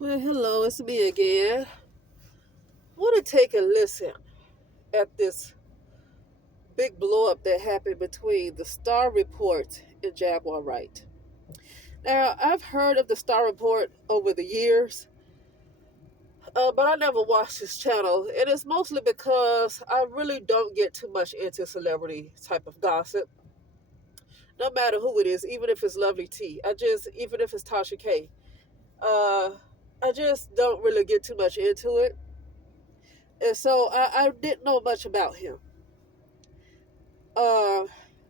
Well, hello, it's me again. I want to take a listen at this big blow up that happened between the Star Report and Jaguar Wright. Now, I've heard of the Star Report over the years, but I never watched his channel, and it's mostly because I really don't get too much into celebrity type of gossip. No matter who it is, even if it's Lovely T, even if it's Tasha K, uh, I just don't really get too much into it, and so I didn't know much about him. uh,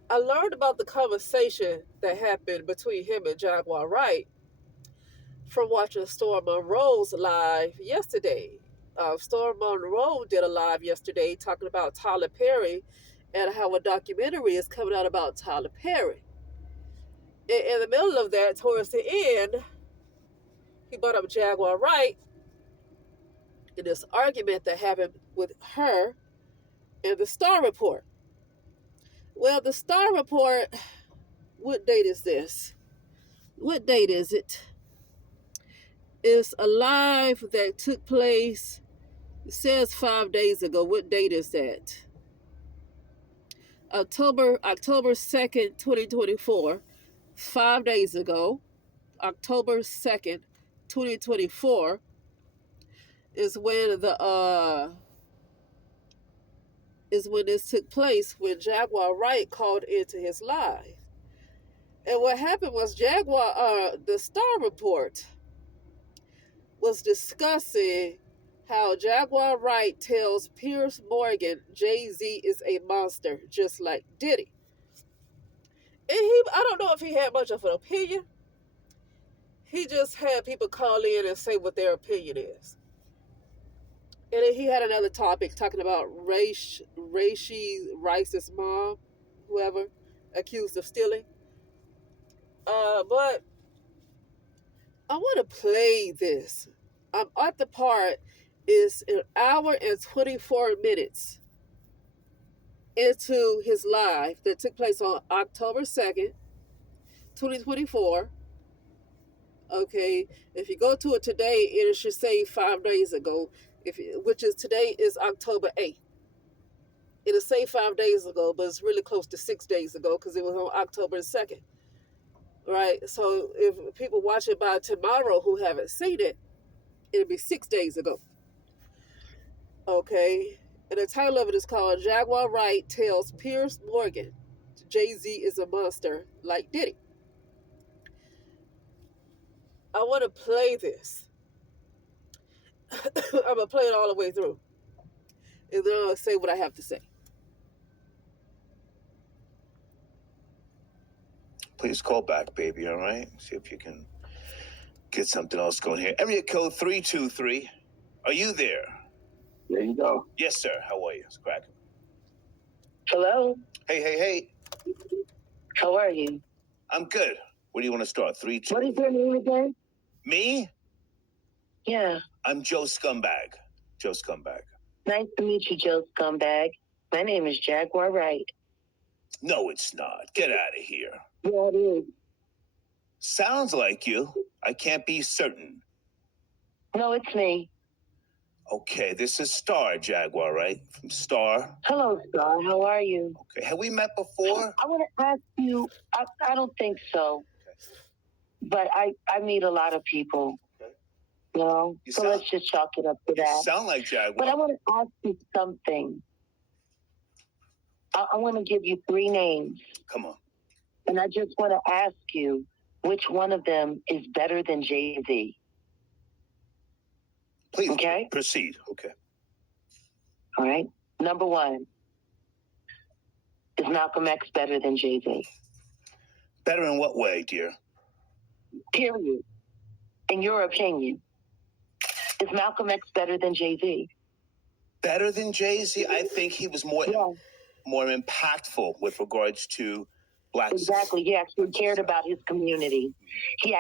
I learned about the conversation that happened between him and Jaguar Wright from watching Storm Monroe's live yesterday. Storm Monroe did a live yesterday talking about Tyler Perry and how a documentary is coming out about Tyler Perry. In the middle of that, towards the end, he brought up Jaguar Wright in this argument that happened with her and the Star Report. Well, the Star Report, what date is this? What date is it? It's a live that took place, it says 5 days ago. What date is that? October 2nd, 2024. 5 days ago, October 2nd, 2024, is when the is when this took place, when Jaguar Wright called into his live. And what happened was the Star Report was discussing how Jaguar Wright tells Pierce Morgan Jay-Z is a monster, just like Diddy. And I don't know if he had much of an opinion. He just had people call in and say what their opinion is. And then he had another topic talking about Rice's mom, whoever, accused of stealing. But I want to play this. I'm at the part is an hour and 24 minutes into his live that took place on October 2nd, 2024. Okay, if you go to it today, it should say 5 days ago, which is today is October 8th. It'll say 5 days ago, but it's really close to 6 days ago because it was on October 2nd. Right? So if people watch it by tomorrow who haven't seen it, it'll be 6 days ago. Okay, and the title of it is called Jaguar Wright Tells Pierce Morgan Jay-Z is a monster like Diddy. I want to play this. I'm going to play it all the way through. And then I'll say what I have to say. Please call back, baby, all right? See if you can get something else going here. Area code 323. Are you there? There you go. Yes, sir. How are you? It's cracking. Hello. Hey. How are you? I'm good. Where do you want to start? 3, 2. What is your name again? Me? Yeah. I'm Joe Scumbag. Joe Scumbag. Nice to meet you, Joe Scumbag. My name is Jaguar Wright. No, it's not. Get out of here. Yeah, it is. Sounds like you. I can't be certain. No, it's me. Okay, this is Star, Jaguar, right? From Star. Hello, Star. How are you? Okay, have we met before? I want to ask you, I don't think so. Okay. But I meet a lot of people. Okay. You know? Let's just chalk it up to that. You sound like Jaguar. But I want to ask you something. I want to give you 3 names. Come on. And I just want to ask you, which one of them is better than Jay-Z? Please, okay? Proceed. Okay. All right. Number 1, is Malcolm X better than Jay-Z? Better in what way, dear? Period. In your opinion, is Malcolm X better than Jay-Z? Better than Jay-Z? I think he was more impactful with regards to Black. Exactly. He actually cared about his community. He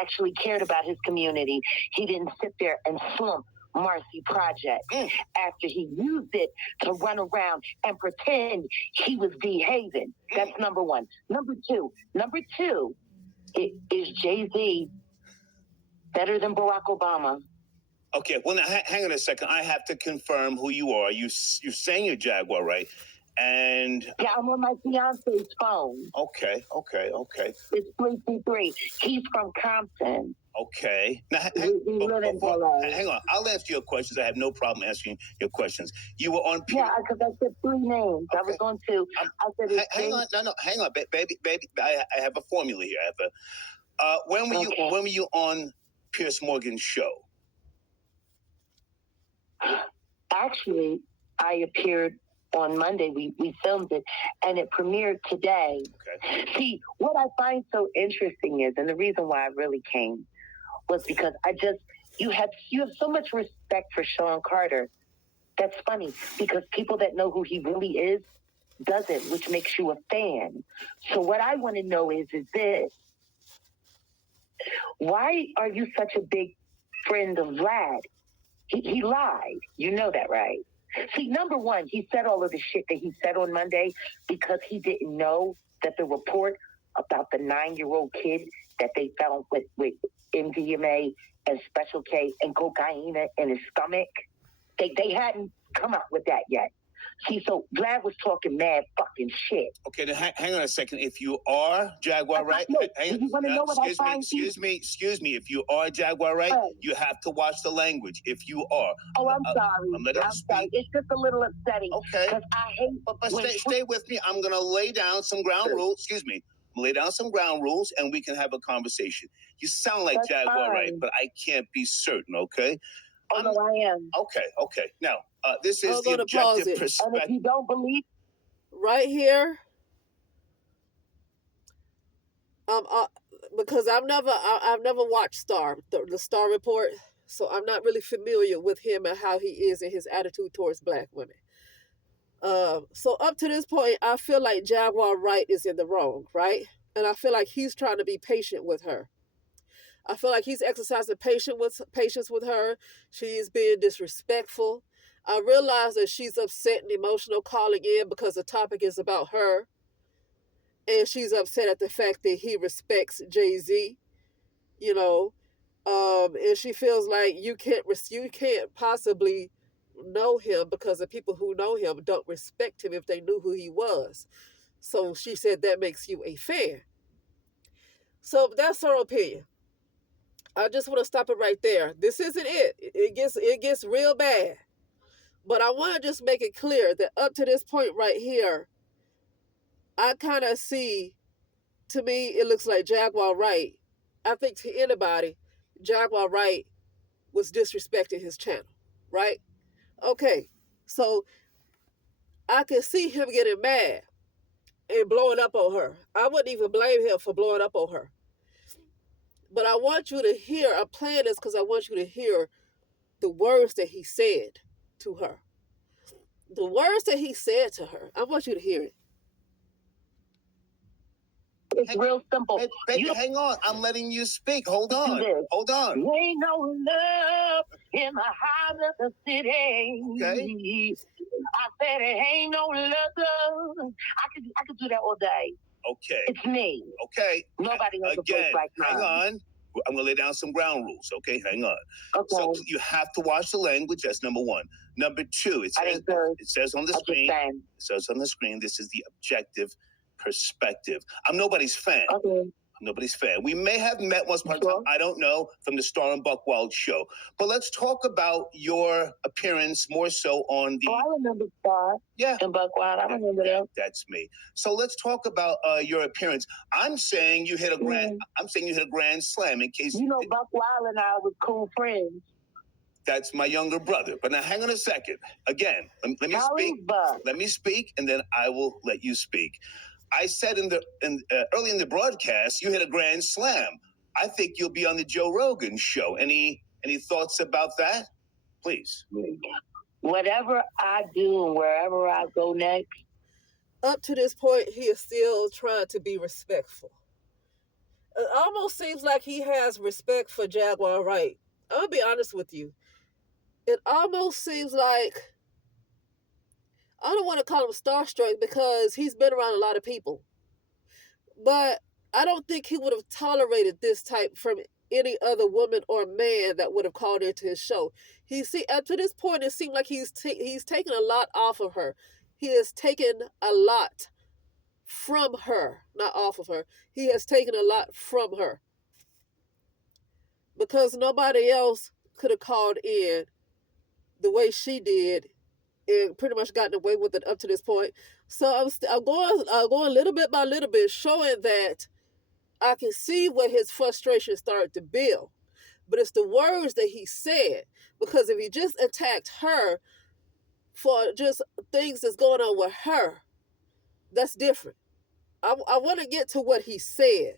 didn't sit there and slump Marcy Project after he used it to run around and pretend he was behaving. That's number 1. Number two, is Jay-Z better than Barack Obama? Okay, well, now hang on a second. I have to confirm who you are. You're saying you're Jaguar, right? And yeah, I'm on my fiance's phone. Okay. It's 323. He's from Compton. Okay. Now, We live in LA. hang on. I'll answer your questions. I have no problem answering your questions. You were on. Yeah, because I said 3 names. Okay. I was on 2. I said, hang on. No, hang on, baby. I have a formula here. I have a. When were you on Pierce Morgan's show? Actually, I appeared on Monday. We filmed it, and it premiered today. Okay. See, what I find so interesting is, and the reason why I really came was because you have so much respect for Sean Carter. That's funny because people that know who he really is doesn't, which makes you a fan. So what I want to know is this: why are you such a big friend of Vlad? He lied. You know that, right? See, number one, he said all of the shit that he said on Monday because he didn't know that the report about the 9-year-old kid that they found with MDMA and Special K and cocaine in his stomach, they hadn't come out with that yet. See, so Vlad was talking mad fucking shit. Okay, then hang on a second. If you are Jaguar, right? You want to know what I find? Excuse me. If you are Jaguar, right? You have to watch the language. If you are. Oh, I'm sorry. I'm sorry. It's just a little upsetting. Okay. Because I hate. But stay with me. I'm gonna lay down some ground rules. Excuse me. I'm gonna lay down some ground rules, and we can have a conversation. You sound like That's Jaguar, fine. right? But I can't be certain. Okay. Oh, no, I am. Okay. Now, this is I'm the gonna pause objective it. perspective. And if you don't believe, Right here, because I've never watched the Star Report, so I'm not really familiar with him and how he is in his attitude towards black women. So up to this point, I feel like Jaguar Wright is in the wrong, right? And I feel like he's trying to be patient with her. I feel like he's exercising patience with her. She's being disrespectful. I realize that she's upset and emotional calling in because the topic is about her. And she's upset at the fact that he respects Jay-Z, you know. And she feels like you can't possibly know him because the people who know him don't respect him if they knew who he was. So she said that makes you a fan. So that's her opinion. I just want to stop it right there. This isn't it. It gets real bad. But I want to just make it clear that up to this point right here, I kind of see, to me, it looks like Jaguar Wright. I think to anybody, Jaguar Wright was disrespecting his channel, right? Okay, so I can see him getting mad and blowing up on her. I wouldn't even blame him for blowing up on her. But I want you to hear, I'm playing this because I want you to hear the words that he said to her. The words that he said to her, I want you to hear it. it's real simple. Baby, hang on. I'm letting you speak. Hold on. There ain't no love in the heart of the city. Okay. I said it ain't no love. I could do that all day. Okay. It's me. Okay. Nobody has a voice like mine. Hang on. I'm going to lay down some ground rules, okay? Hang on. Okay. So you have to watch the language. That's number one. Number two, it says on the screen. It says on the screen, this is the objective perspective. I'm nobody's fan. Okay. I'm nobody's fan. We may have met once upon a time, I don't know, from the Star and Buckwild show. But let's talk about your appearance more so on the... Oh, I remember Star. Yeah. And Buckwild. I remember that. That's me. So let's talk about your appearance. I'm saying you hit a grand slam in case... You know, Buckwild and I were cool friends. That's my younger brother. But now hang on a second. Again, let me speak. Let me speak, and then I will let you speak. I said early in the broadcast, you hit a grand slam. I think you'll be on the Joe Rogan show. Any thoughts about that? Please. Whatever I do and wherever I go next. Up to this point, he is still trying to be respectful. It almost seems like he has respect for Jaguar Wright. I'm going to be honest with you. It almost seems like, I don't want to call him starstruck because he's been around a lot of people. But I don't think he would have tolerated this type from any other woman or man that would have called into his show. Up to this point, it seemed like he's taken a lot off of her. He has taken a lot from her, not off of her. He has taken a lot from her because nobody else could have called in the way she did and pretty much gotten away with it up to this point. So I'm going little bit by little bit, showing that I can see where his frustration started to build. But it's the words that he said. Because if he just attacked her for just things that's going on with her, that's different. I want to get to what he said.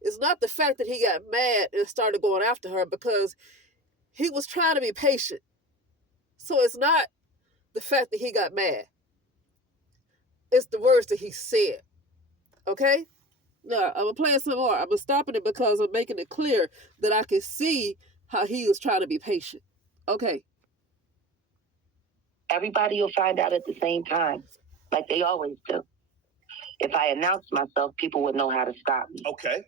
It's not the fact that he got mad and started going after her, because he was trying to be patient. So it's not the fact that he got mad. It's the words that he said. Okay? Now, I'm playing some more. I'm stopping it because I'm making it clear that I can see how he was trying to be patient. Okay. Everybody will find out at the same time, like they always do. If I announce myself, people would know how to stop me. Okay.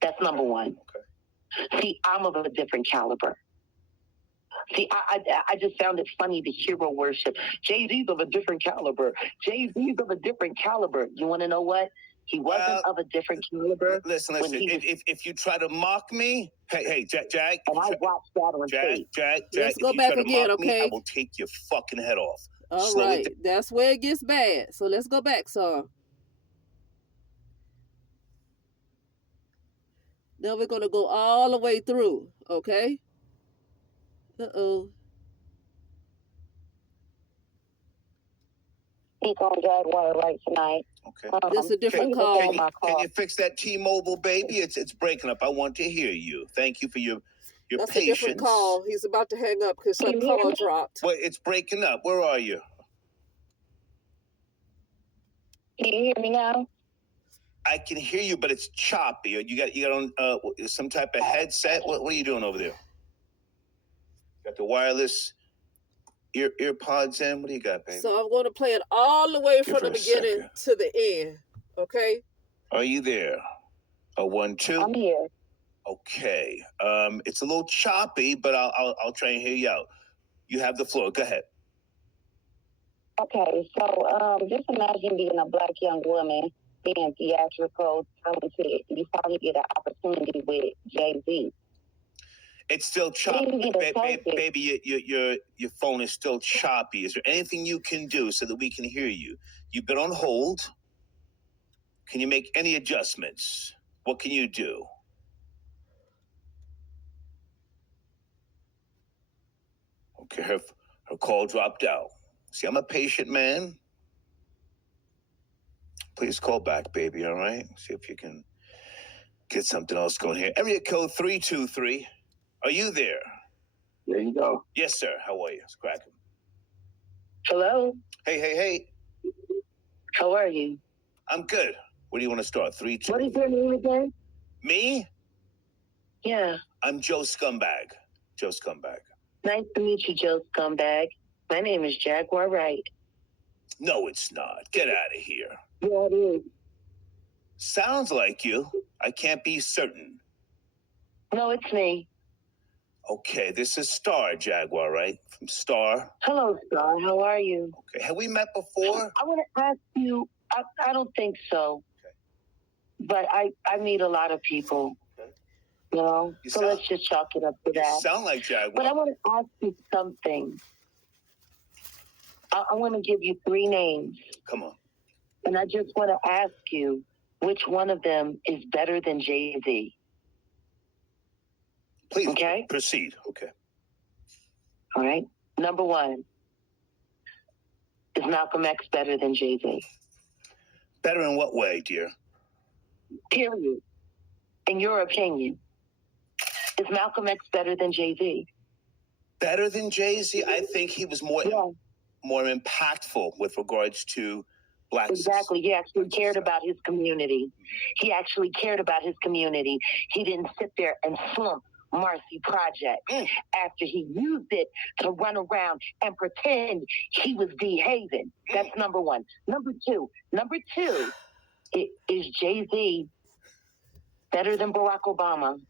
That's number one. Okay. See, I'm of a different caliber. See, I just found it funny, the hero worship. Jay-Z's of a different caliber. Jay-Z's of a different caliber. You want to know what? He wasn't of a different caliber. Listen. If you try to mock me, hey, Jag. And I watched that on tape. Jag. Let's go back again, okay? Me, I will take your fucking head off. All right. That's where it gets bad. So let's go back, so. Now we're going to go all the way through, okay? Uh-oh. He's on Jaguar right tonight. Okay. This is a different call. Can you fix that T-Mobile, baby? It's breaking up. I want to hear you. Thank you for your That's patience. A different call. He's about to hang up because some call dropped. Well, it's breaking up. Where are you? Can you hear me now? I can hear you, but it's choppy. You got on some type of headset? What are you doing over there? Got the wireless ear pods in? What do you got, baby? So I'm going to play it all the way from the beginning to the end, okay? Are you there? 1, 2. I'm here. Okay. It's a little choppy, but I'll try and hear you out. You have the floor. Go ahead. Okay, so just imagine being a black young woman, being theatrical, talented. You finally get an opportunity with Jay-Z. It's still choppy, baby. Your phone is still choppy. Is there anything you can do so that we can hear you? You've been on hold. Can you make any adjustments? What can you do? Okay, her call dropped out. See, I'm a patient man. Please call back, baby, all right? See if you can get something else going here. Area code 323. Are you there? There you go. Yes, sir. How are you? It's cracking. Hello? Hey. How are you? I'm good. Where do you want to start? 3, 2. What is your name again? Me? Yeah. I'm Joe Scumbag. Joe Scumbag. Nice to meet you, Joe Scumbag. My name is Jaguar Wright. No, it's not. Get out of here. Yeah, it is. Sounds like you. I can't be certain. No, it's me. Okay, this is Star, Jaguar, right? From Star. Hello, Star. How are you? Okay, have we met before? I want to ask you, I don't think so. Okay. But I meet a lot of people. Okay. You know? Let's just chalk it up to that. You sound like Jaguar. But I want to ask you something. I want to give you 3 names. Come on. And I just want to ask you, which one of them is better than Jay-Z? Please, okay? Proceed. Okay. All right. Number 1, is Malcolm X better than Jay-Z? Better in what way, dear? Period. In your opinion, is Malcolm X better than Jay-Z? Better than Jay-Z? I think he was more impactful with regards to Black. Exactly. He actually cared about his community. He actually cared about his community. He didn't sit there and slump Marcy Project after he used it to run around and pretend he was behaving. That's number 1. Number two, is Jay-Z Better than Barack Obama.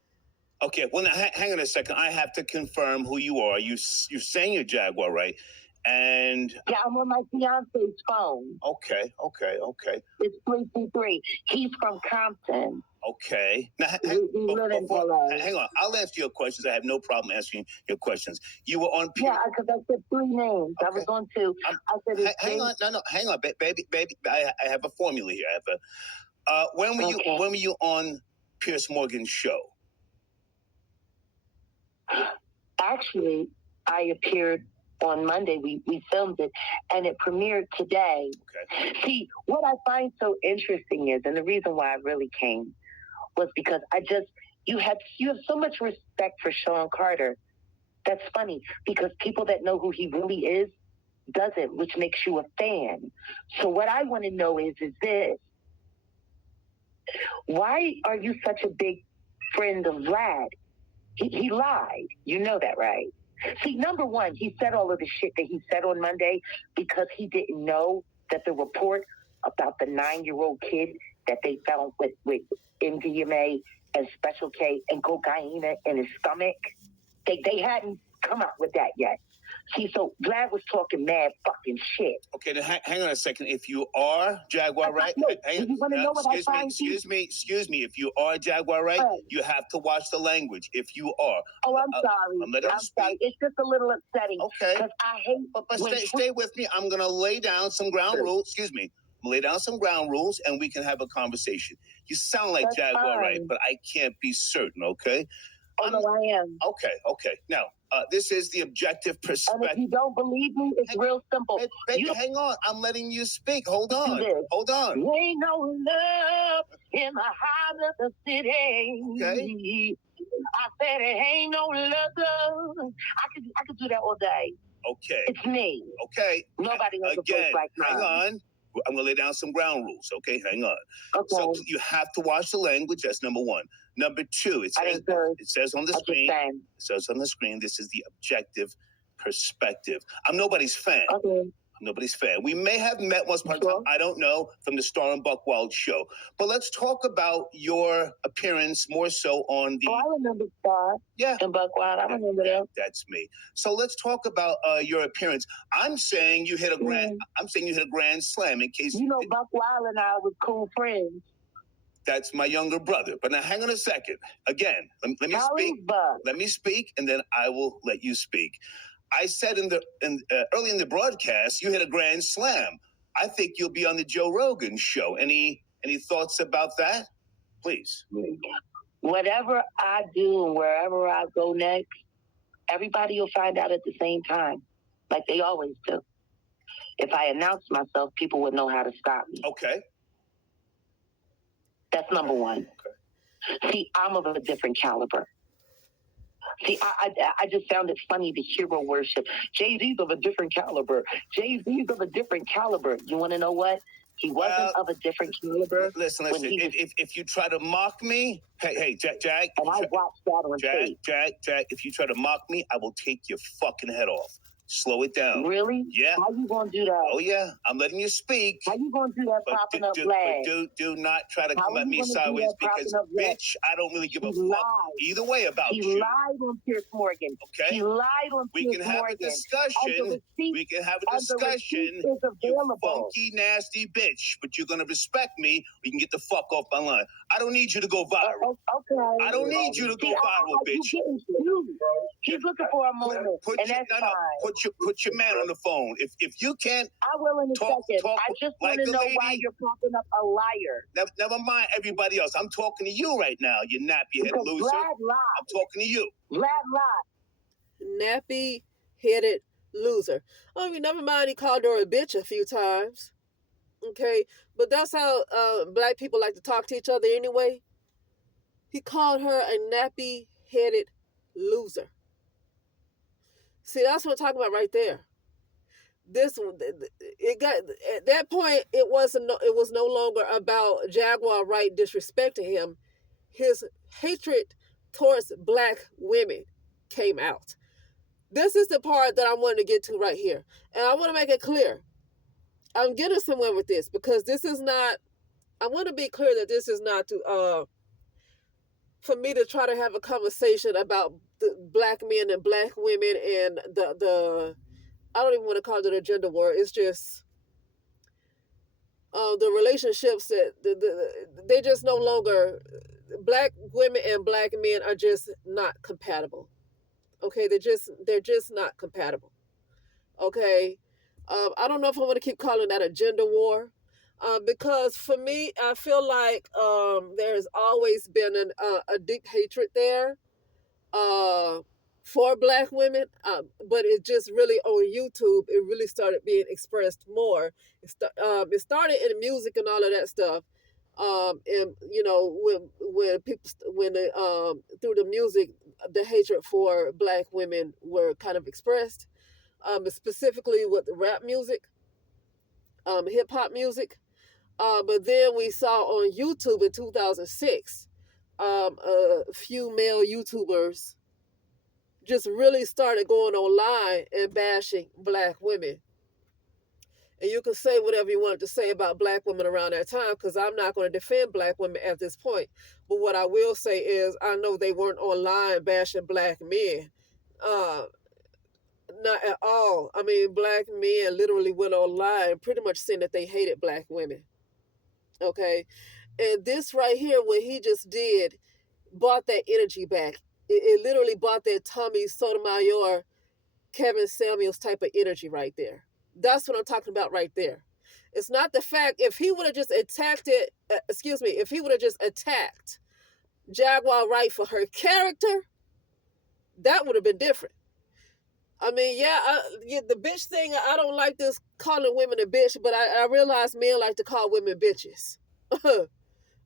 Okay, well, now, hang on a second. I have to confirm who you are. You're saying you're Jaguar, right? And yeah, I'm on my fiance's phone. Okay. It's 323. He's from Compton. Okay. Now, hang on. I'll answer your questions. I have no problem answering your questions. You were on. Yeah, because I said 3 names. Okay. I was on 2. I said, hang on. No. Hang on, baby. I have a formula here. When were you on Piers Morgan's show? Actually, I appeared on Monday. We filmed it, and it premiered today. Okay. See, what I find so interesting is, and the reason why I really came was because you have so much respect for Sean Carter. That's funny, because people that know who he really is doesn't, which makes you a fan. So what I want to know is this: why are you such a big friend of Vlad? He lied. You know that, right? See, number one, he said all of the shit that he said on Monday because he didn't know that the report about the 9-year-old kid that they found with MDMA and Special K and cocaine in his stomach, they hadn't come out with that yet. See, so Vlad was talking mad fucking shit. Okay, then hang on a second. If you are Jaguar, right? You want to know what I find? Excuse me. If you are Jaguar, right? You have to watch the language. If you are. Oh, I'm sorry. I'm sorry. It's just a little upsetting. Okay. Because I hate. But stay with me. I'm gonna lay down some ground rules. Excuse me. I'm gonna lay down some ground rules, and we can have a conversation. You sound like Jaguar, right? But I can't be certain. Okay. Oh, no, I am. Okay. Now, this is the objective perspective. And if you don't believe me, it's real simple. Baby, hang on. I'm letting you speak. Hold on. There ain't no love in the heart of the city. Okay. I said it ain't no love. I could do that all day. Okay. It's me. Okay. Nobody has a voice like mine. Hang on. I'm going to lay down some ground rules, okay? Hang on. Okay. So you have to watch the language. That's number one. Number two, it says on the screen. It says on the screen, this is the objective perspective. I'm nobody's fan. Okay. I'm nobody's fan. We may have met once upon a time, I don't know, from the Star and Buckwild show. But let's talk about your appearance more so on the... Oh, I remember Star. Yeah. And Buckwild. I remember that. That's me. So let's talk about your appearance. I'm saying you hit a grand slam in case... You know, Buckwild and I were cool friends. That's my younger brother. But now hang on a second. Again, let me speak. Let me speak, and then I will let you speak. I said early in the broadcast, you hit a grand slam. I think you'll be on the Joe Rogan show. Any thoughts about that? Please. Whatever I do and wherever I go next, everybody will find out at the same time, like they always do. If I announce myself, people would know how to stop me. Okay. That's number one. Okay. See, I'm of a different caliber. See, I just found it funny, the hero worship. Jay-Z's of a different caliber. Jay-Z's of a different caliber. You want to know what? He wasn't of a different caliber. Listen. If you try to mock me, hey, Jack. And I watched that on tape. Jack, if you try to mock me, I will take your fucking head off. Slow it down. Really? Yeah. How you gonna do that? Oh yeah, I'm letting you speak. How you gonna do that propping up flag? Do not try to come at me sideways because, bitch, I don't really give a fuck either way about you. He lied on Piers Morgan. Okay. He lied on Piers Morgan. We can have a discussion. You funky, nasty bitch. But you're gonna respect me. We can get the fuck off my line. I don't need you to go viral. Okay. I don't need you to go viral, bitch. He's looking for a moment, and that's fine. Put your man on the phone. If you can't, I will in a second. I just want to know why you're popping up a liar. Never mind everybody else. I'm talking to you right now, you nappy-headed loser. Vlad lied. I'm talking to you. Vlad lied. Nappy-headed loser. I mean, never mind, he called her a bitch a few times. Okay, but that's how black people like to talk to each other anyway. He called her a nappy-headed loser. See, that's what I'm talking about right there. It got at that point. It was no longer about Jaguar Wright disrespecting him. His hatred towards black women came out. This is the part that I wanted to get to right here, and I want to make it clear. I'm getting somewhere with this because this is not. I want to be clear that this is not to for me to try to have a conversation about the black men and black women and the I don't even want to call it a gender war. It's just the relationships that they just no longer, black women and black men are just not compatible. Okay, they're just not compatible. Okay, I don't know if I want to keep calling that a gender war, because for me, I feel like there's always been a deep hatred there uh, for black women, but it just really on YouTube, it really started being expressed more. It started in music and all of that stuff. And when people when the, through the music, the hatred for black women were kind of expressed, specifically with rap music, hip hop music. But then we saw on YouTube in 2006, a few male YouTubers just really started going online and bashing black women. And you can say whatever you want to say about black women around that time, because I'm not going to defend black women at this point. But what I will say is, I know they weren't online bashing black men. Uh, Not at all. I mean, black men literally went online pretty much saying that they hated black women. Okay. And this right here, what he just did, brought that energy back. It literally brought that Tommy Sotomayor, Kevin Samuels type of energy right there. That's what I'm talking about right there. It's not the fact, if he would have just attacked it, if he would have just attacked Jaguar Wright for her character, that would have been different. I mean, the bitch thing, I don't like this calling women a bitch, but I realize men like to call women bitches.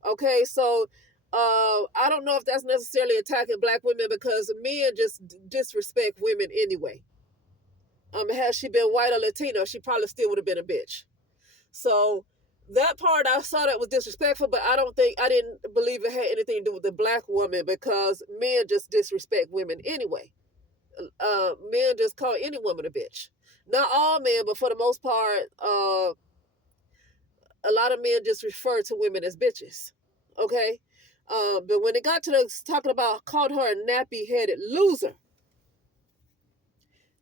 Okay, so I don't know if that's necessarily attacking black women, because men just disrespect women anyway. Had she been white or Latino, she probably still would have been a bitch. So that part, I saw that was disrespectful, but I didn't believe it had anything to do with the black woman, because men just disrespect women anyway. Men just call any woman a bitch. Not all men, but for the most part, a lot of men just refer to women as bitches. Okay? But when it got to talking about, called her a nappy-headed loser,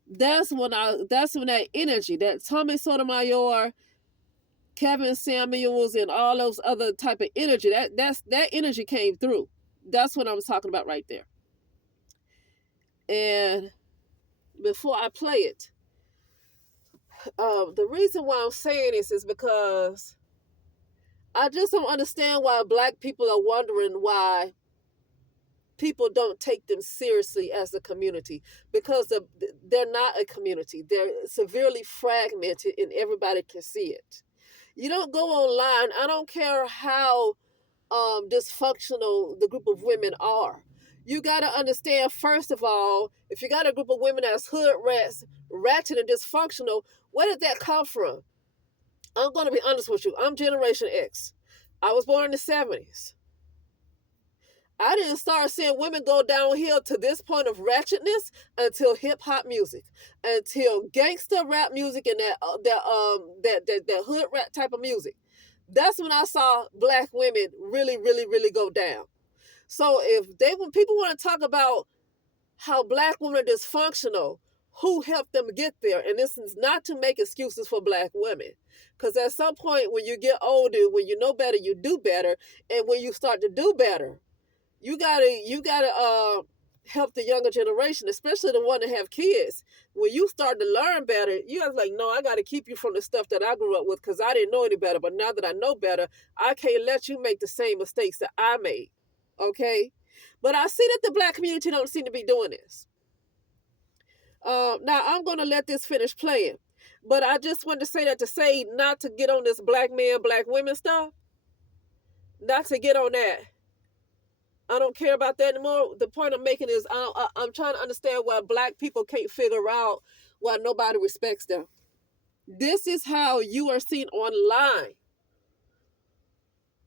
that's when that energy, that Tommy Sotomayor, Kevin Samuels, and all those other type of energy, that energy came through. That's what I was talking about right there. And before I play it, the reason why I'm saying this is because I just don't understand why black people are wondering why people don't take them seriously as a community, because they're not a community. They're severely fragmented and everybody can see it. You don't go online. I don't care how dysfunctional the group of women are. You got to understand, first of all, if you got a group of women that's hood rats, ratchet and dysfunctional, where did that come from? I'm going to be honest with you. I'm Generation X. I was born in the 70s. I didn't start seeing women go downhill to this point of ratchetness until hip hop music, until gangster rap music, and that hood rap type of music. That's when I saw black women really, really, really go down. So when people want to talk about how black women are dysfunctional, who helped them get there? And this is not to make excuses for black women, because at some point when you get older, when you know better, you do better, and when you start to do better, you gotta help the younger generation, especially the one that have kids. When you start to learn better, you guys like, no, I got to keep you from the stuff that I grew up with, because I didn't know any better. But now that I know better, I can't let you make the same mistakes that I made. Okay, but I see that the black community don't seem to be doing this. Now I'm gonna let this finish playing, but I just wanted to say that, to say not to get on this black man, black women stuff, not to get on that. I don't care about that anymore. The point I'm making is I'm trying to understand why black people can't figure out why nobody respects them. This is how you are seen online.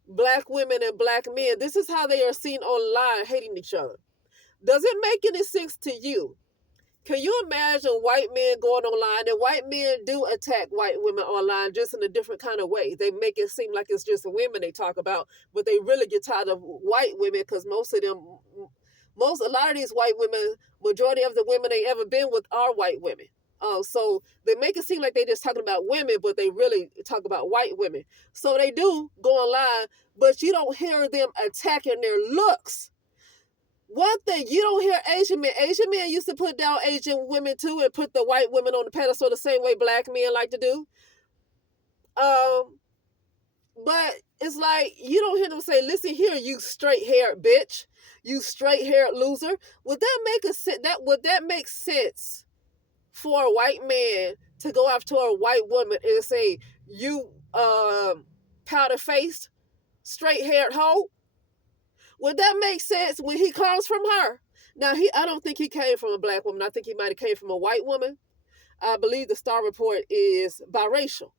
Black women and black men, this is how they are seen online, hating each other. Does it make any sense to you? Can you imagine white men going online? And white men do attack white women online just in a different kind of way. They make it seem like it's just women they talk about, but they really get tired of white women because a lot of these white women, majority of the women they ever been with are white women. So they make it seem like they just talking about women, but they really talk about white women. So they do go online, but you don't hear them attacking their looks. One thing, you don't hear Asian men. Asian men used to put down Asian women too and put the white women on the pedestal the same way black men like to do. But it's like you don't hear them say, "Listen here, you straight-haired bitch, you straight-haired loser." Would that make sense for a white man to go after a white woman and say, "You powder-faced, straight-haired hoe"? Would that make sense when he comes from her? Now, I don't think he came from a black woman. I think he might have came from a white woman. I believe the Star Report is biracial.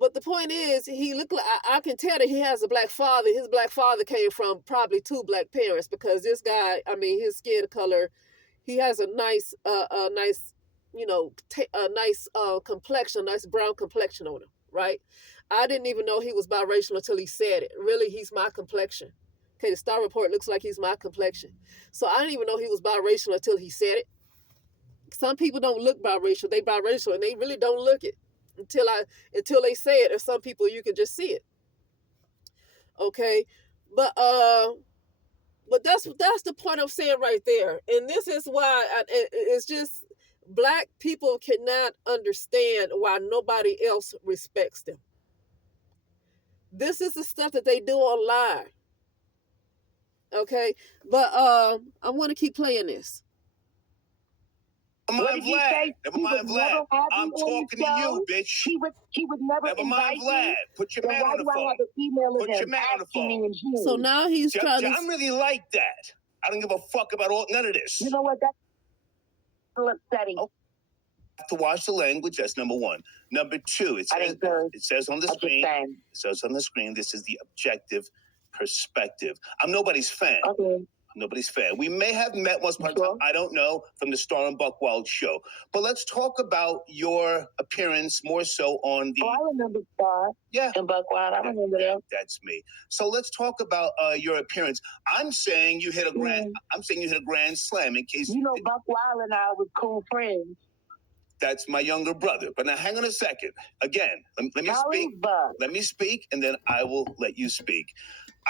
But the point is, he looked like, I can tell that he has a black father. His black father came from probably 2 black parents because this guy, his skin color, he has a nice complexion, nice brown complexion on him, right? I didn't even know he was biracial until he said it. Really, he's my complexion. Okay, the Star Report looks like he's my complexion. So I didn't even know he was biracial until he said it. Some people don't look biracial. They biracial and they really don't look it until they say it. Or some people you can just see it. Okay, but that's the point I'm saying right there. And this is why it's just black people cannot understand why nobody else respects them. This is the stuff that they do online. Okay, but I want to keep playing this. Never mind, Vlad. I'm talking to you, bitch. He would never Never mind, Vlad. Put your man on the phone. Put your man on the phone. So now he's trying to... I'm really like that. I don't give a fuck about none of this. You know what? That's upsetting. Oh. To watch the language, that's number one. Number two, it says on the screen. It says on the screen, this is the objective perspective. I'm nobody's fan. Okay. Nobody's fan. We may have met once upon a time, I don't know, from the Star and Buckwild show. But let's talk about your appearance more so on the... Oh, I remember Star. Yeah. And Buckwild, I remember that. That's me. So let's talk about your appearance. I'm saying you hit a grand slam in case... You know, Buckwild and I were cool friends. That's my younger brother. But now hang on a second. Again, let me speak. Let me speak, and then I will let you speak.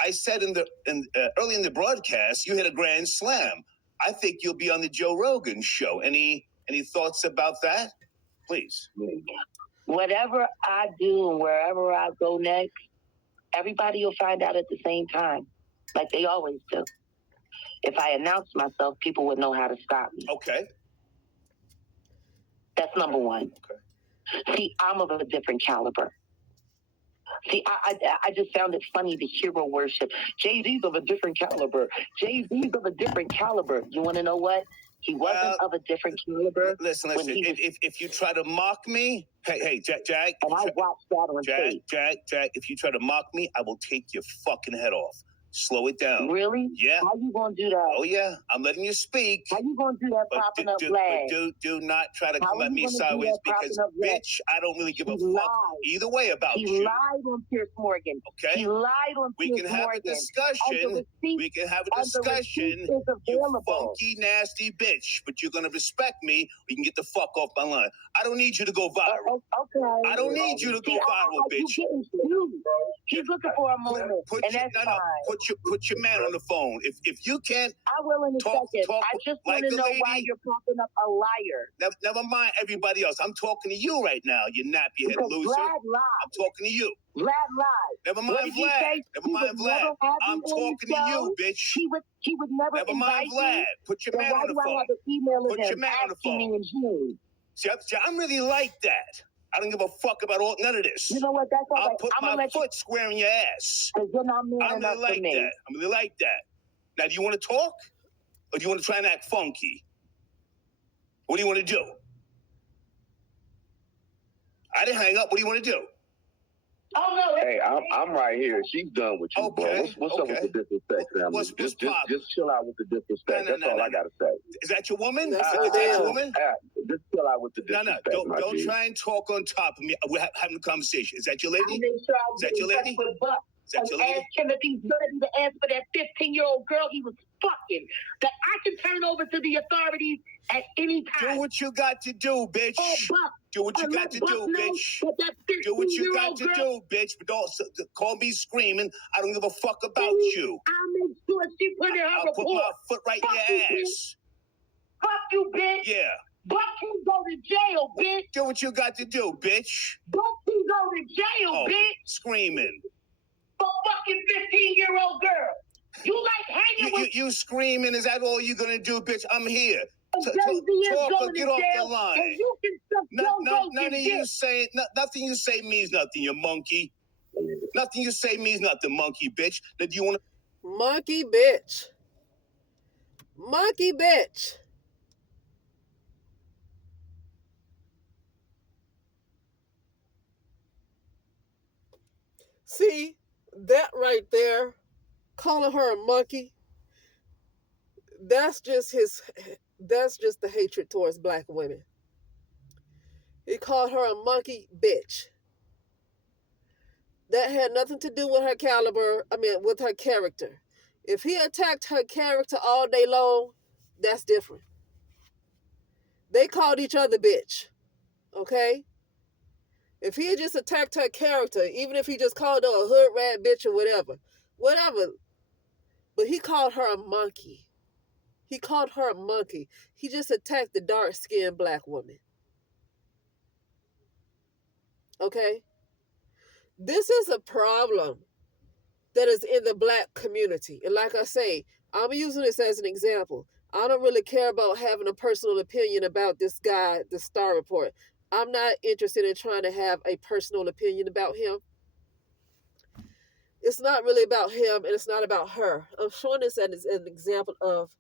I said early in the broadcast, you hit a grand slam. I think you'll be on the Joe Rogan show. Any thoughts about that? Please. Whatever I do and wherever I go next, everybody will find out at the same time, like they always do. If I announce myself, people would know how to stop me. Okay. That's number one. Okay. See, I'm of a different caliber. See, I just found it funny, the hero worship. Jay-Z's of a different caliber. Jay-Z's of a different caliber. You want to know what? He wasn't of a different caliber. Listen. If you try to mock me, hey, Jack. And I watched that on tape. Jack, if you try to mock me, I will take your fucking head off. Slow it down. Really? Yeah. How you gonna do that? Oh yeah, I'm letting you speak. How you gonna do that popping up flag? Do not try to come at me sideways because, bitch, I don't really give a fuck either way about you. He lied on Piers Morgan. Okay. He lied on Piers Morgan. We can have a discussion. You funky, nasty bitch. But you're gonna respect me. We can get the fuck off my line. I don't need you to go viral. Okay. I don't need you to go viral, bitch. He's looking for a moment, and that's fine. Put your man on the phone. If you can't, I will in a second. I just want to know why you're popping up a liar. Never mind everybody else. I'm talking to you right now, you nappy head loser. Vlad lied. I'm talking to you. Vlad lied. Never mind Vlad. Never mind Vlad. I'm talking to you, bitch. He would never. Never mind Vlad. Put your man on the phone. Put your man on the phone. See, I'm really like that. I don't give a fuck about none of this. You know what? That's all right. I'll put my foot square in your ass. Because you're not man enough for me. I'm really like that. Now, do you want to talk? Or do you want to try and act funky? What do you want to do? I didn't hang up. What do you want to do? Oh no! Hey, I'm right here. She's done with you, okay, bro. What's up with the disrespect, family? Just chill out with the disrespect. That's all I gotta say. Is that your woman? That's Is that your Odell. woman? Just chill out with the disrespect. Don't try and talk on top of me. We're having a conversation. Is that your lady? Is that your lady? Is that your lady? Ask Timothy's ready to answer for that 15-year-old girl he was fucking. That I can turn over to the authorities at any time. Do what you got to do, bitch. Oh, Buck. Do what you got to do, bitch. Do what you got to do, bitch. But don't call me screaming. I don't give a fuck about you. I'll make sure she put in her report. I'll put my foot right in your ass. Fuck you, bitch. Yeah. Buck can go to jail, bitch. Do what you got to do, bitch. Buck can go to jail, bitch. Screaming. For fucking 15-year-old girl. You like hanging with... You screaming, is that all you're gonna do, bitch? I'm here. Talk or get off the line. None of you say, nothing you say means nothing, you monkey. Nothing you say means nothing, monkey bitch. That you want to... Monkey bitch. Monkey bitch. See, that right there, calling her a monkey, that's just the hatred towards black women. He called her a monkey bitch. That had nothing to do with her caliber, with her character. If he attacked her character all day long, that's different. They called each other bitch, okay? If he had just attacked her character, even if he just called her a hood rat bitch or whatever, but he called her a monkey. He called her a monkey. He just attacked the dark-skinned black woman. Okay? This is a problem that is in the black community. And like I say, I'm using this as an example. I don't really care about having a personal opinion about this guy, the Star Report. I'm not interested in trying to have a personal opinion about him. It's not really about him, and it's not about her. I'm showing this as an example of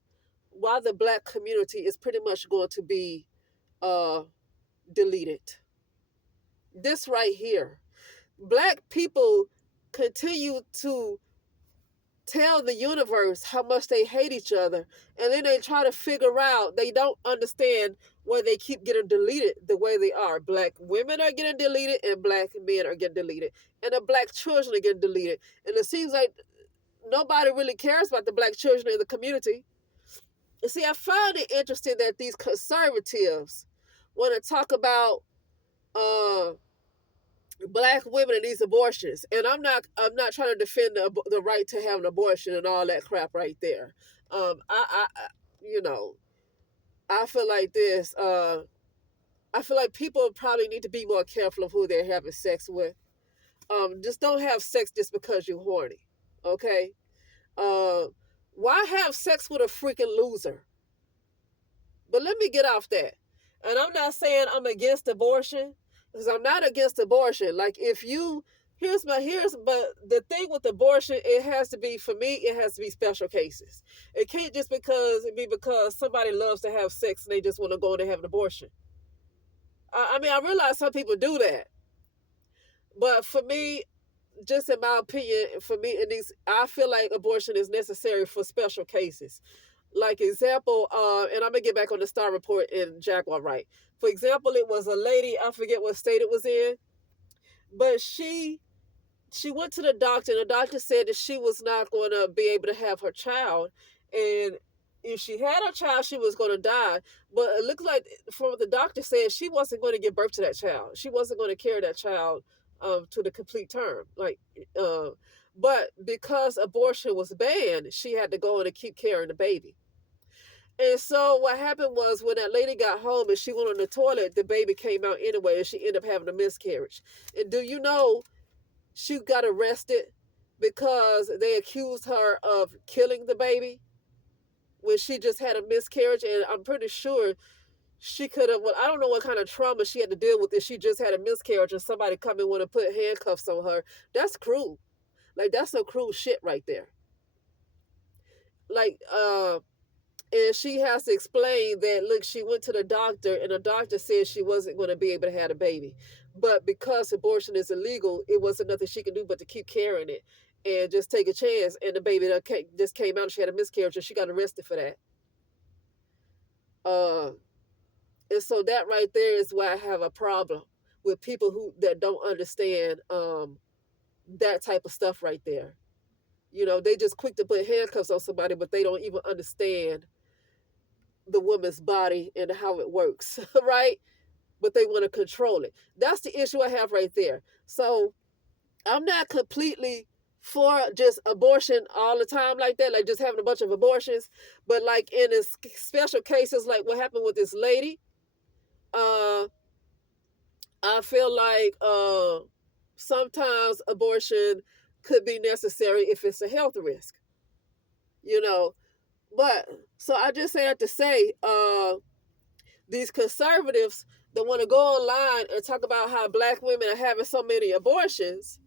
why the black community is pretty much going to be deleted. This right here. Black people continue to tell the universe how much they hate each other, and then they try to figure out, they don't understand why they keep getting deleted the way they are. Black women are getting deleted, and black men are getting deleted, and the black children are getting deleted. And it seems like nobody really cares about the black children in the community. You see, I find it interesting that these conservatives want to talk about black women and these abortions, and I'm not trying to defend the right to have an abortion and all that crap right there. I feel like this. I feel like people probably need to be more careful of who they're having sex with. Just don't have sex just because you're horny, okay? Why have sex with a freaking loser? But let me get off that. And I'm not saying I'm against abortion, because I'm not against abortion. Like, if you, but the thing with abortion, it has to be special cases. It can't just be because somebody loves to have sex and they just want to go in and have an abortion. I realize some people do that. But for me, just in my opinion, I feel like abortion is necessary for special cases. Like example, and I'm gonna get back on the Star Report in Jaguar, right? For example, it was a lady, I forget what state it was in, but she went to the doctor, and the doctor said that she was not going to be able to have her child, and if she had her child, she was going to die. But it looked like, from what the doctor said, she wasn't going to give birth to that child. She wasn't going to carry that child to the complete term. But because abortion was banned, she had to go in and keep carrying the baby. And so what happened was, when that lady got home and she went on the toilet, the baby came out anyway, and she ended up having a miscarriage. And do you know, she got arrested because they accused her of killing the baby when she just had a miscarriage. And I'm pretty sure she could have, I don't know what kind of trauma she had to deal with if she just had a miscarriage and somebody come and want to put handcuffs on her. That's cruel. Like, that's some cruel shit right there. Like, and she has to explain that, look, she went to the doctor, and the doctor said she wasn't going to be able to have a baby. But because abortion is illegal, it wasn't nothing she could do but to keep carrying it and just take a chance. And the baby just came out and she had a miscarriage and she got arrested for that. And so that right there is why I have a problem with people that don't understand that type of stuff right there. They just quick to put handcuffs on somebody, but they don't even understand the woman's body and how it works, right? But they want to control it. That's the issue I have right there. So I'm not completely for just abortion all the time like that, like just having a bunch of abortions. But like in special cases, like what happened with this lady, I feel like sometimes abortion could be necessary if it's a health risk, But so I just have to say, these conservatives that want to go online and talk about how black women are having so many abortions,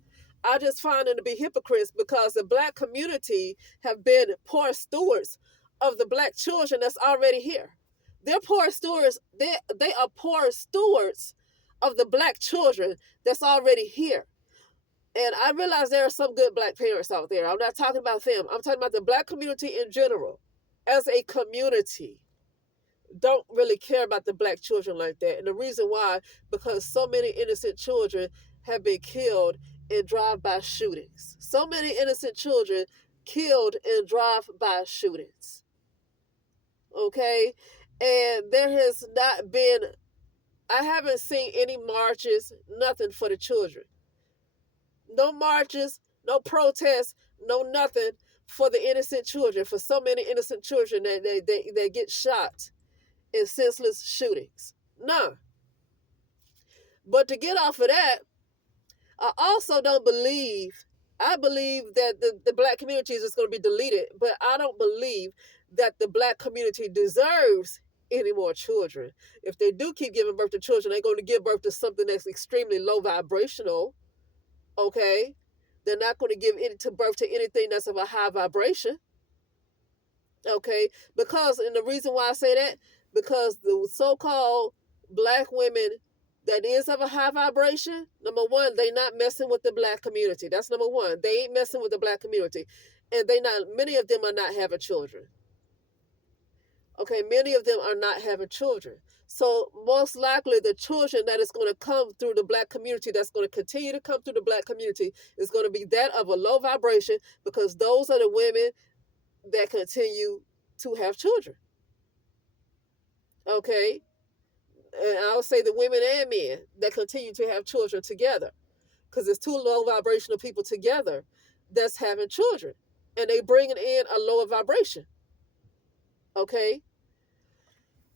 I just find them to be hypocrites because the black community have been poor stewards of the black children that's already here. They're poor stewards. They are poor stewards of the black children that's already here. And I realize there are some good black parents out there. I'm not talking about them. I'm talking about the black community in general. As a community, don't really care about the black children like that. And the reason why, because so many innocent children have been killed in drive-by shootings. So many innocent children killed in drive-by shootings. Okay? And there has not been, I haven't seen any marches, nothing for the children. No marches, no protests, no nothing for the innocent children, for so many innocent children that get shot in senseless shootings. None. But to get off of that, I also don't believe, I believe that the black community is just going to be deleted, but I don't believe that the black community deserves any more children. If they do keep giving birth to children, they're going to give birth to something that's extremely low vibrational, okay? They're not going to give birth to anything that's of a high vibration, okay? And the reason why I say that, because the so-called black women that is of a high vibration, number one, they not messing with the black community. That's number one. They ain't messing with the black community. And many of them are not having children. Okay, many of them are not having children. So most likely the children that is going to come through the black community, that's going to continue to come through the black community, is going to be that of a low vibration, because those are the women that continue to have children. Okay? And I'll say the women and men that continue to have children together, because it's two low vibrational people together that's having children, and they bringing in a lower vibration. Okay?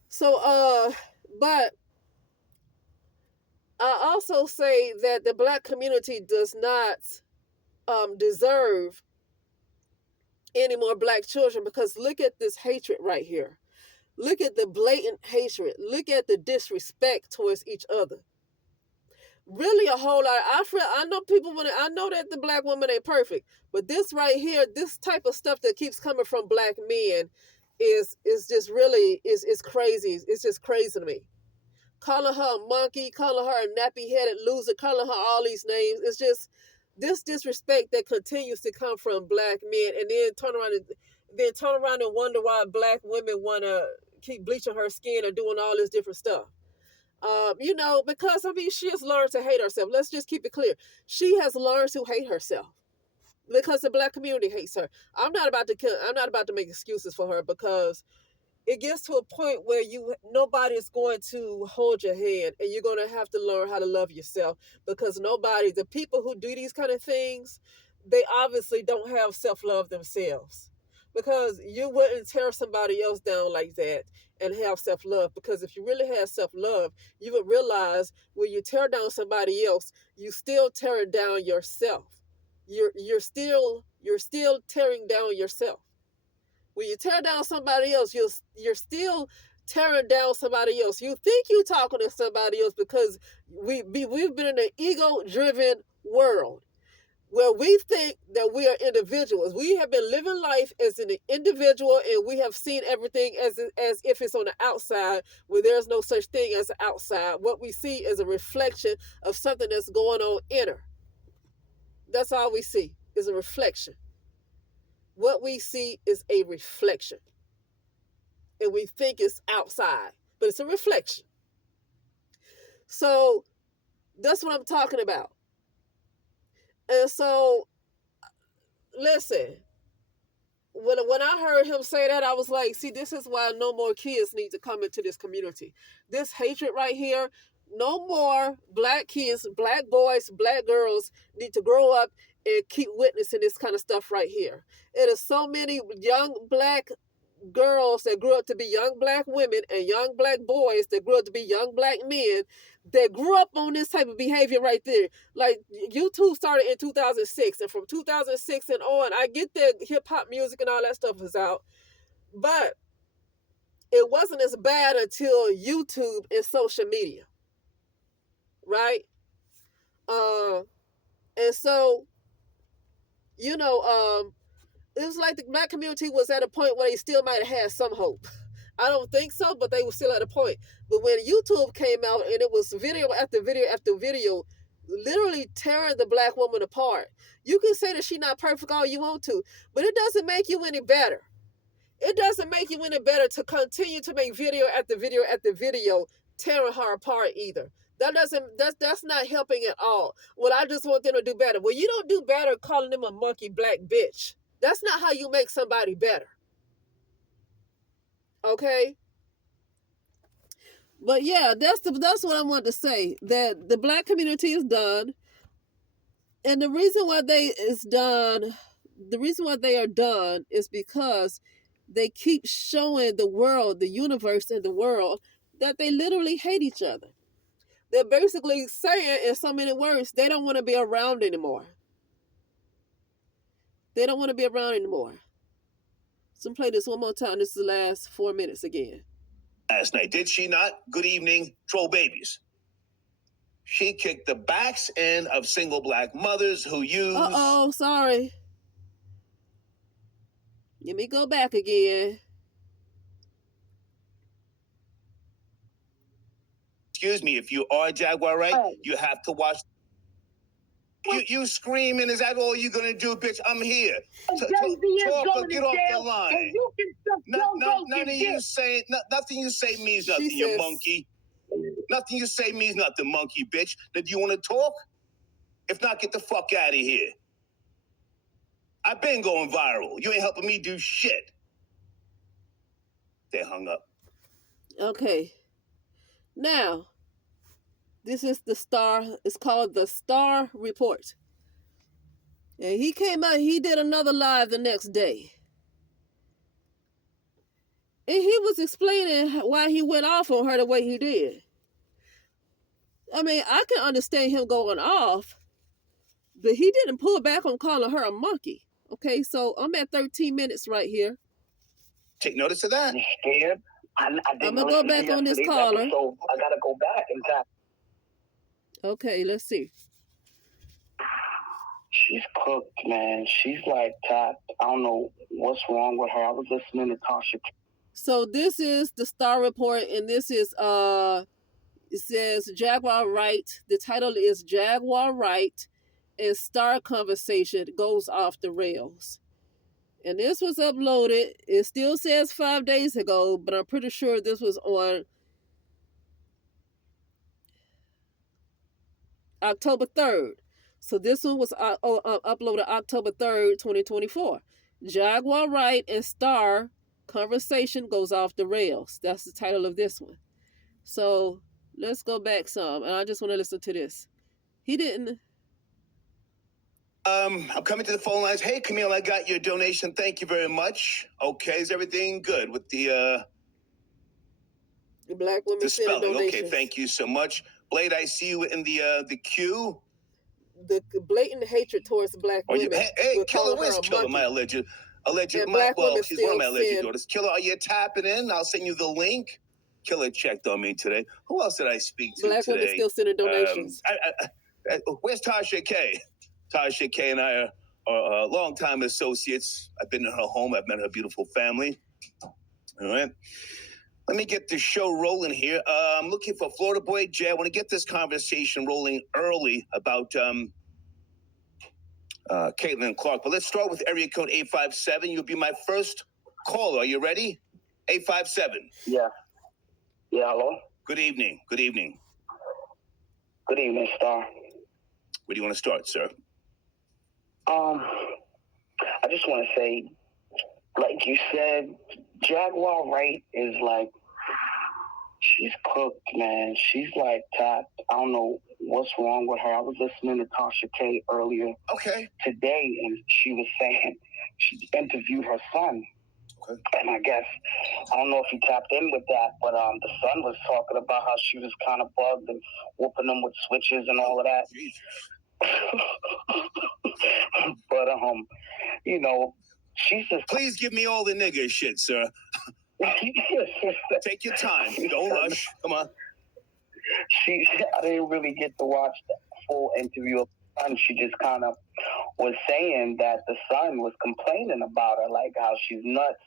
So, but I also say that the black community does not deserve any more black children, because look at this hatred right here. Look at the blatant hatred. Look at the disrespect towards each other. Really a whole lot. I know I know that the black woman ain't perfect, but this right here, this type of stuff that keeps coming from black men is just really is crazy. It's just crazy to me. Calling her a monkey, calling her a nappy-headed loser, calling her all these names. It's just this disrespect that continues to come from black men, and then turn around and wonder why black women want to keep bleaching her skin or doing all this different stuff. Because she has learned to hate herself. Let's just keep it clear. She has learned to hate herself because the black community hates her. I'm not about to make excuses for her, because it gets to a point where nobody's going to hold your hand, and you're going to have to learn how to love yourself, because the people who do these kind of things, they obviously don't have self-love themselves, because you wouldn't tear somebody else down like that and have self-love. Because if you really had self-love, you would realize when you tear down somebody else, you still tearing down yourself. You're still tearing down yourself. When you tear down somebody else, you're still tearing down somebody else. You think you're talking to somebody else because we've been in an ego-driven world. where we think that we are individuals. We have been living life as an individual, and we have seen everything as if it's on the outside, where there's no such thing as an outside. What we see is a reflection of something that's going on inner. That's all we see is a reflection. What we see is a reflection. And we think it's outside, but it's a reflection. So that's what I'm talking about. And so, listen, when I heard him say that, I was like, see, this is why no more kids need to come into this community. This hatred right here, no more black kids, black boys, black girls need to grow up and keep witnessing this kind of stuff right here. It is so many young black girls that grew up to be young black women and young black boys that grew up to be young black men that grew up on this type of behavior right there. Like, YouTube started in 2006, and from 2006 and on, I get that hip-hop music and all that stuff was out, but it wasn't as bad until YouTube and social media, right? And so, you know, it was like the black community was at a point where they still might have had some hope. I don't think so, but they were still at a point. But when YouTube came out and it was video after video after video, literally tearing the black woman apart. You can say that she's not perfect all you want to, but it doesn't make you any better. It doesn't make you any better to continue to make video after video after video tearing her apart either. That's not helping at all. Well, I just want them to do better. Well, you don't do better calling them a monkey black bitch. That's not how you make somebody better. Okay? But yeah, that's what I wanted to say. That the black community is done. And the reason why they are done is because they keep showing the world, the universe and the world, that they literally hate each other. They're basically saying in so many words, they don't want to be around anymore. They don't want to be around anymore. So play this one more time. This is the last 4 minutes again. Last night, did she not? Good evening, troll babies. She kicked the backs in of single black mothers who use... Uh-oh, sorry. Let me go back again. Excuse me, if you are Jaguar, right? You have to watch... You screaming, is that all you're going to do, bitch? I'm here. Talk or get off the line. Nothing you say means nothing, you monkey. Nothing you say means nothing, monkey bitch. Now, do you want to talk? If not, get the fuck out of here. I've been going viral. You ain't helping me do shit. They hung up. Okay. Now, this is the Star. It's called the Star Report. And he came out, he did another live the next day. And he was explaining why he went off on her the way he did. I mean, I can understand him going off, but he didn't pull back on calling her a monkey. Okay, so I'm at 13 minutes right here. Take notice of that. You scared? I'm going to go back on this caller. So I got to go back and tap. Okay, let's see. She's cooked, man. She's like tapped. I don't know what's wrong with her. I was listening to Tasha. So this is the Star Report, and this is, it says Jaguar Wright. The title is Jaguar Wright and Star Conversation Goes Off the Rails. And this was uploaded. It still says 5 days ago, but I'm pretty sure this was on October 3rd. So this one was uploaded October 3rd, 2024. Jaguar Wright and Star Conversation Goes Off the Rails. That's the title of this one. So let's go back some. And I just want to listen to this. He didn't. I'm coming to the phone lines. Hey, Camille, I got your donation. Thank you very much. Okay, is everything good with the black women the spelling? donations. Okay, thank you so much. Blade, I see you in the queue. The blatant hatred towards black women. Hey, Killer, where's Killer, my alleged she's one of my alleged daughters. Killer, are you tapping in? I'll send you the link. Killer checked on me today. Who else did I speak to black today? Black women still sending donations. Where's Tasha K? Tasha K and I are longtime associates. I've been in her home. I've met her beautiful family. All right. Let me get the show rolling here. I'm looking for Florida Boy Jay. I want to get this conversation rolling early about Caitlin Clark. But let's start with area code 857. You'll be my first caller. Are you ready? 857. Yeah. Yeah, hello? Good evening. Good evening. Good evening, Star. Where do you want to start, sir? I just want to say, like you said, Jaguar Wright is like, she's cooked, man. She's like tapped. I don't know what's wrong with her. I was listening to Tasha K earlier today, and she was saying she interviewed her son. Okay. And I guess, I don't know if he tapped in with that, but the son was talking about how she was kind of bugged and whooping them with switches and all of that. But, you know, she's just... Please give me all the nigger shit, sir. Take your time. Don't rush. Come on. I didn't really get to watch the full interview of the son. She just kind of was saying that the son was complaining about her, like how she's nuts,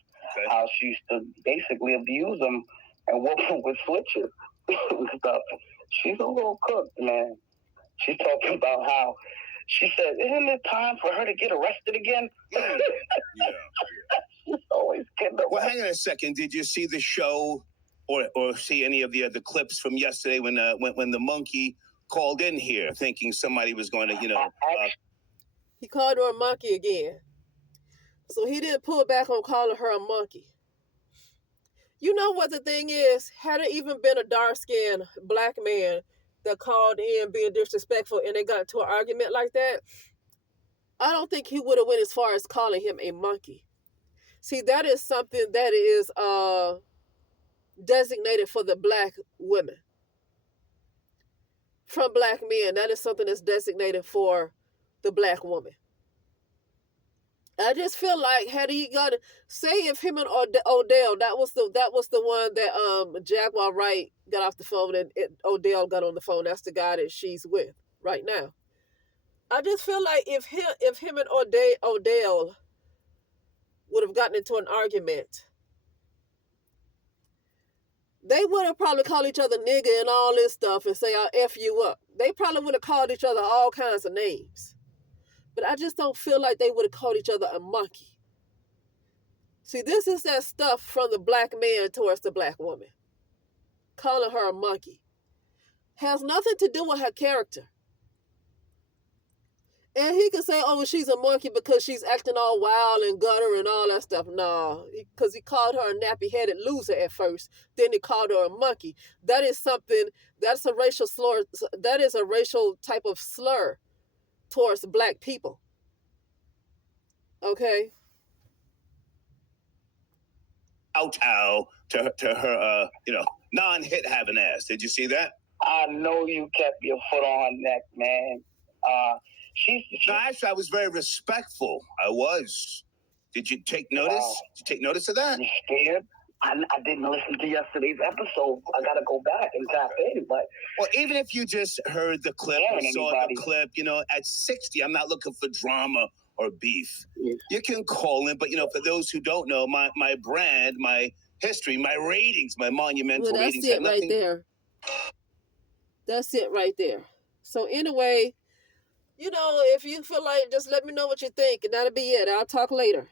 how she used to basically abuse him and whoop him with switches and stuff. She's a little cooked, man. She's talking about how she said, isn't it time for her to get arrested again? Yeah. She's always getting arrested. Well, hang on a second. Did you see the show or see any of the clips from yesterday when the monkey called in here thinking somebody was going to, He called her a monkey again. So he didn't pull back on calling her a monkey. You know what the thing is? Had it even been a dark-skinned black man that called in being disrespectful and they got into an argument like that, I don't think he would have went as far as calling him a monkey. See, that is something that is designated for the black women. From black men, that is something that's designated for the black woman. I just feel like had he got say if him and Odell, that was the one that Jaguar Wright got off the phone and Odell got on the phone. That's the guy that she's with right now. I just feel like if him and Odell would have gotten into an argument, they would have probably called each other nigga and all this stuff and say I'll F you up. They probably would have called each other all kinds of names. But I just don't feel like they would have called each other a monkey. See, this is that stuff from the black man towards the black woman. Calling her a monkey. Has nothing to do with her character. And he can say, oh, she's a monkey because she's acting all wild and gutter and all that stuff. No, because he called her a nappy-headed loser at first. Then he called her a monkey. That is something, that's a racial slur. That is a racial type of slur towards black people. Okay? To her, non-hit having ass. Did you see that? I know you kept your foot on her neck, man. No, actually, I was very respectful. I was. Did you take notice? Wow. Did you take notice of that? You scared? I didn't listen to yesterday's episode. I got to go back and tap in. But well, even if you just heard the clip or saw the clip, at 60, I'm not looking for drama or beef. Yeah. You can call in, but for those who don't know, my brand, my history, my ratings, my monumental ratings. That's it right there. That's it right there. So anyway, if you feel like, just let me know what you think, and that'll be it. I'll talk later.